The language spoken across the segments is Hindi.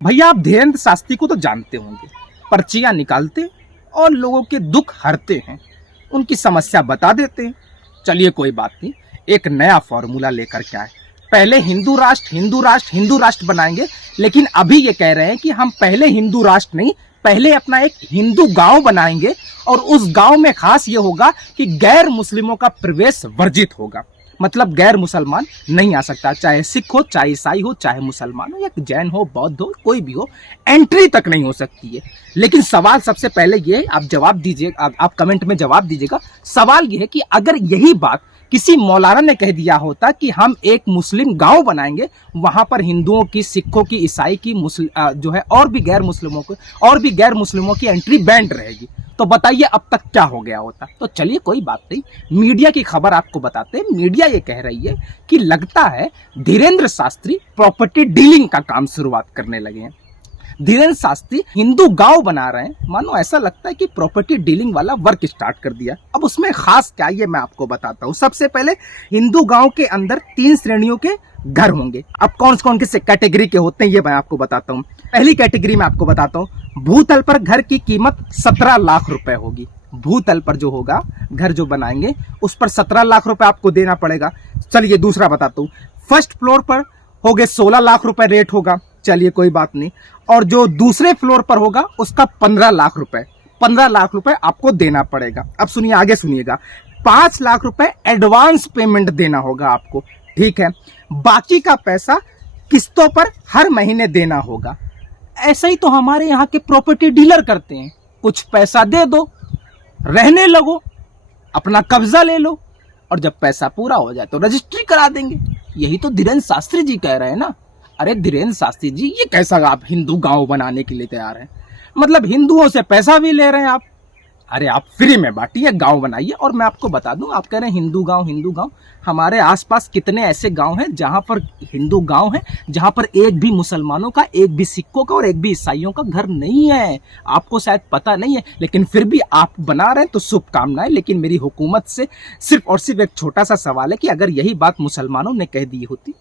भैया आप धीरेन्द्र शास्त्री को तो जानते होंगे, पर्चियां निकालते और लोगों के दुख हरते हैं, उनकी समस्या बता देते हैं। चलिए कोई बात नहीं, एक नया फॉर्मूला लेकर के आए। पहले हिंदू राष्ट्र हिंदू राष्ट्र हिंदू राष्ट्र बनाएंगे, लेकिन अभी ये कह रहे हैं कि हम पहले हिंदू राष्ट्र नहीं, पहले अपना एक हिंदू गांव बनाएंगे और उस गांव में खास ये होगा कि गैर मुस्लिमों का प्रवेश वर्जित होगा। मतलब गैर मुसलमान नहीं आ सकता, चाहे सिख हो, चाहे ईसाई हो, चाहे मुसलमान हो, या जैन हो, बौद्ध हो, कोई भी हो, एंट्री तक नहीं हो सकती है। लेकिन सवाल सबसे पहले ये, आप जवाब दीजिए, आप कमेंट में जवाब दीजिएगा। सवाल ये है कि अगर यही बात किसी मौलाना ने कह दिया होता कि हम एक मुस्लिम गांव बनाएंगे, वहां पर हिंदुओं की, सिखों की, ईसाई की, जो है और भी गैर मुस्लिमों की एंट्री बैंड रहेगी, तो बताइए अब तक क्या हो गया होता। तो चलिए कोई बात नहीं, मीडिया की खबर आपको बताते हैं। मीडिया ये कह रही है कि लगता है धीरेन्द्र शास्त्री प्रॉपर्टी डीलिंग का काम शुरुआत करने लगे हैं। धीरेन्द्र शास्त्री हिंदू गांव बना रहे हैं, मानो ऐसा लगता है कि प्रॉपर्टी डीलिंग वाला वर्क स्टार्ट कर दिया। अब उसमें खास क्या, ये मैं आपको बताता हूँ। सबसे पहले हिंदू गांव के अंदर 3 श्रेणियों के घर होंगे। अब कौन कौन से कैटेगरी के होते हैं ये मैं आपको बताता हूँ। पहली कैटेगरी में आपको बताता हूँ, भूतल पर घर की कीमत 17 लाख रुपए होगी। भूतल पर जो होगा घर जो बनाएंगे उस पर 17 लाख रुपए आपको देना पड़ेगा। चलिए दूसरा बताता हूँ, फर्स्ट फ्लोर पर हो गए 16 लाख रुपए रेट होगा। चलिए कोई बात नहीं। और जो दूसरे फ्लोर पर होगा उसका 15 लाख रुपए, 15 लाख रुपए आपको देना पड़ेगा। अब सुनिए, आगे सुनिएगा, 5 लाख रुपए एडवांस पेमेंट देना होगा आपको, ठीक है। बाकी का पैसा किस्तों पर हर महीने देना होगा। ऐसा ही तो हमारे यहाँ के प्रॉपर्टी डीलर करते हैं, कुछ पैसा दे दो, रहने लगो, अपना कब्जा ले लो, और जब पैसा पूरा हो जाए तो रजिस्ट्री करा देंगे। यही तो धीरेन्द्र शास्त्री जी कह रहे हैं ना। अरे धीरेन्द्र शास्त्री जी, ये कैसा आप हिंदू गांव बनाने के लिए तैयार हैं? मतलब हिंदुओं से पैसा भी ले रहे हैं आप। अरे आप फ्री में बांटिए, गांव बनाइए। और मैं आपको बता दूं, आप कह रहे हैं हिंदू गांव हिंदू गांव, हमारे आसपास कितने ऐसे गांव हैं जहां पर हिंदू गांव है, जहां पर एक भी मुसलमानों का, एक भी सिखों का और एक भी ईसाइयों का घर नहीं है। आपको शायद पता नहीं है, लेकिन फिर भी आप बना रहे हैं तो शुभकामनाएं। लेकिन मेरी हुकूमत से सिर्फ और सिर्फ एक छोटा सा सवाल है कि अगर यही बात मुसलमानों ने कह दी होती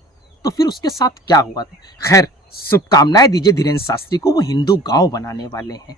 तो फिर उसके साथ क्या हुआ था। खैर, शुभकामनाएं दीजिए धीरेन्द्र शास्त्री को, वो हिंदू गांव बनाने वाले हैं।